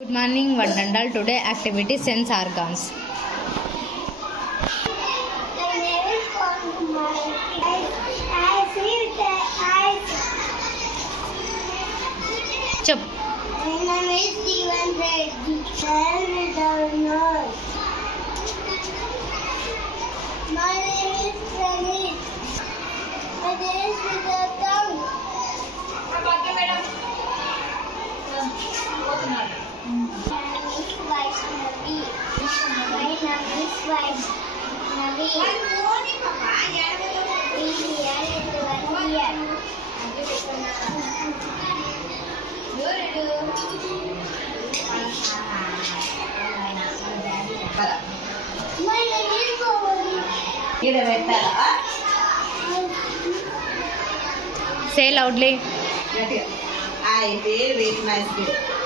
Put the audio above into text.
Good morning, Vandandal. Today activity sense organs. My name is Kumar. I see with the eyes. Chup. My name is Steven Reddy. I with the nose. My name is Pranit. My name is with the tongue. My name is Vaishnavi. My name is Vaishnavi. One year. My name is Gauri. Say loudly. I feel with my spirit.